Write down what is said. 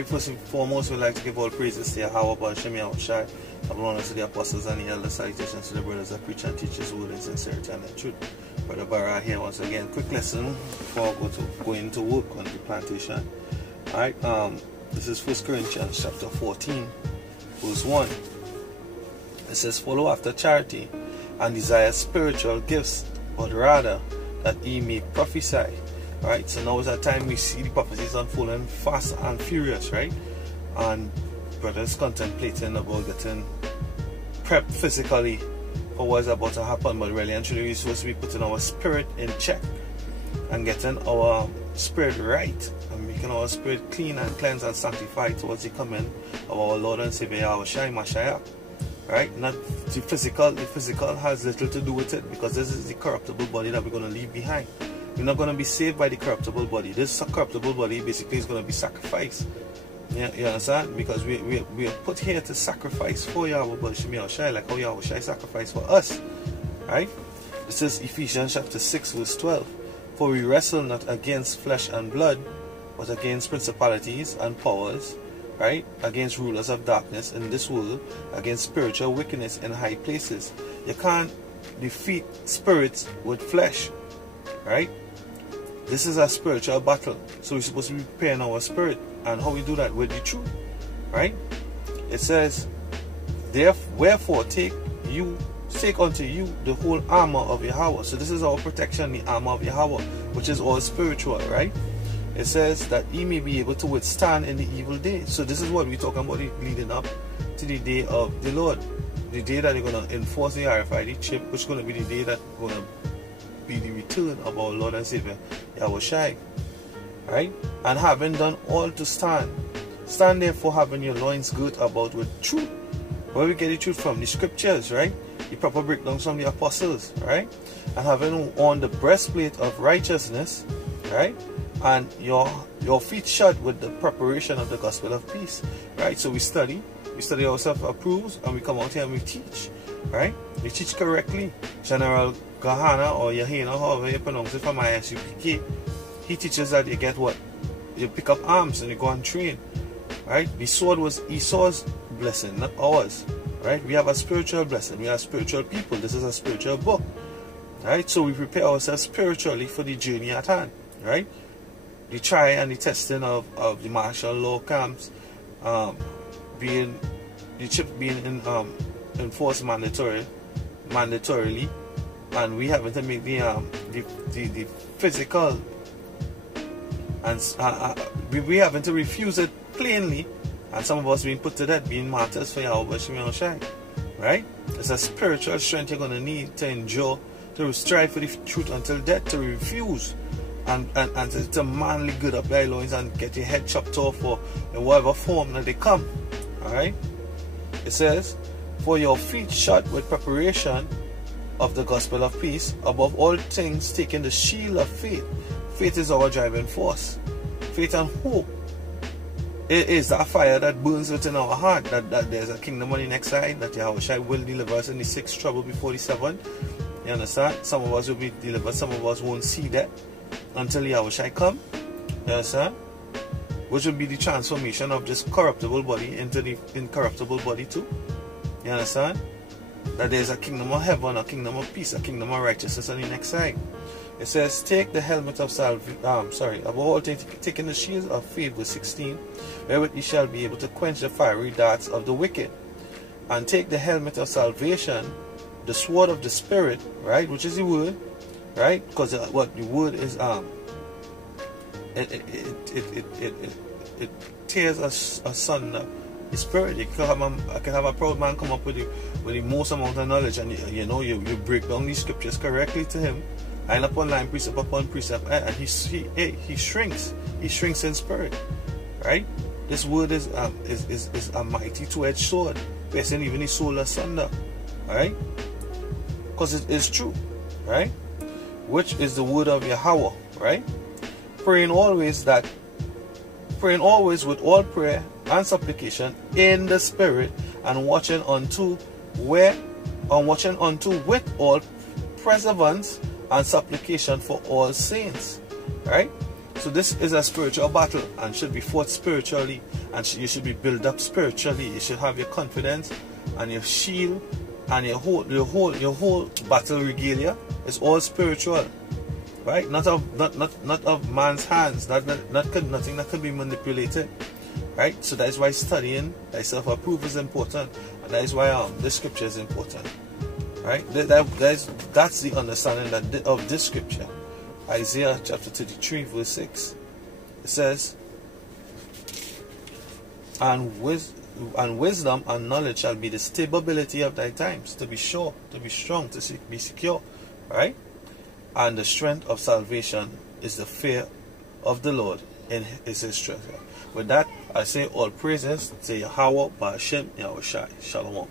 Alright, first and foremost, we'd like to give all praises to Yahweh B'Shem Yahushai, double honor to the apostles and the elders, salutations to the brothers that preach and teach His word in sincerity and in truth. Brother Barra here once again. Quick lesson before I go into work on the plantation. Alright, this is 1 Corinthians chapter 14, verse 1. It says, follow after charity and desire spiritual gifts, but rather that ye may prophesy. Right, so now is that time we see the prophecies unfolding fast and furious, right? And brothers contemplating about getting prepped physically for what's about to happen, but really and truly we're supposed to be putting our spirit in check and getting our spirit right and making our spirit clean and cleansed and sanctified towards the coming of our Lord and Savior Yahushua Mashiach. Right? Not the physical. The physical has little to do with it, because this is the corruptible body that we're going to leave behind. We're not going to be saved by the corruptible body. This corruptible body basically is going to be sacrificed. Yeah, you understand? Because we are put here to sacrifice for Yahweh B'Shem Yahushai, like how Yahushai sacrificed for us. Right? This is Ephesians chapter 6 verse 12. For we wrestle not against flesh and blood, but against principalities and powers, right? Against rulers of darkness in this world, against spiritual wickedness in high places. You can't defeat spirits with flesh, right? This is a spiritual battle, so we're supposed to be preparing our spirit. And how we do that? With the truth, right? It says, wherefore take unto you the whole armor of Yahweh. So this is our protection, the armor of Yahweh, which is all spiritual, right? It says that ye may be able to withstand in the evil day. So this is what we're talking about, leading up to the day of the Lord, the day that they're going to enforce the RFID chip, which is going to be the day that's going to be the return of our Lord and Savior Yahushai. Right? And having done all to stand, stand therefore having your loins girt about with truth. Where we get the truth from? The scriptures, right? The proper breakdowns from the apostles, right? And having on the breastplate of righteousness, right? And your feet shod with the preparation of the gospel of peace, right? So we study ourselves approved, and we come out here and we teach, right? We teach correctly. General Gahana, or Yahina, however you pronounce it, from ISUPK, he teaches that you get what? You pick up arms and you go and train, right? The sword was Esau's blessing, not ours, right? We have a spiritual blessing. We are spiritual people. This is a spiritual book, right? So we prepare ourselves spiritually for the journey at hand, right? The try and the testing of the martial law camps, being enforced mandatorily, and we having to make the physical, and we having to refuse it plainly, and some of us being put to death, being martyrs for Yahweh B'Shem Yahushai, right? It's a spiritual strength you're going to need to endure, to strive for the truth until death, to refuse and to manly gird up your loins and get your head chopped off, or in whatever form that they come. Alright? It says, for your feet shod with preparation of the gospel of peace, above all things taking the shield of faith. Faith is our driving force. Faith and hope. It is that fire that burns within our heart, that there's a kingdom on the next side, that Yahushua will deliver us in the 6th trouble before the 7th. You understand? Some of us will be delivered, some of us won't see that until Yahushua come. You understand? Which will be the transformation of this corruptible body into the incorruptible body too. You understand? That there's a kingdom of heaven, a kingdom of peace, a kingdom of righteousness on the next side. It says, take the helmet of salvation, above all things, taking the shield of faith, verse 16, wherewith ye shall be able to quench the fiery darts of the wicked. And take the helmet of salvation, the sword of the Spirit, right, which is the word, right? Because what the word is, it tears us asunder the spirit. I can have a proud man come up with the most amount of knowledge, and you break down these scriptures correctly to him, line upon line, precept upon precept, and he shrinks in spirit, right? This word is a mighty two-edged sword, piercing even his soul asunder, right? Because it is true, right? Which is the word of Yahweh, right? Praying always with all prayer and supplication in the spirit, and watching unto with all perseverance and supplication for all saints, right? So this is a spiritual battle and should be fought spiritually, and you should be built up spiritually. You should have your confidence and your shield and your whole battle regalia is all spiritual, right? Not of man's hands. Nothing that can be manipulated, right? So that is why studying thyself approved is important, and that is why this scripture is important, right? That's the understanding of this scripture. Isaiah chapter 33 verse 6. It says, and wisdom and knowledge shall be the stability of thy times, to be sure, to be strong, to be secure, right? And the strength of salvation is the fear of the Lord is his strength. With that, I say all praises to Yahweh, Ba'ashem, Yahushai. Shalom.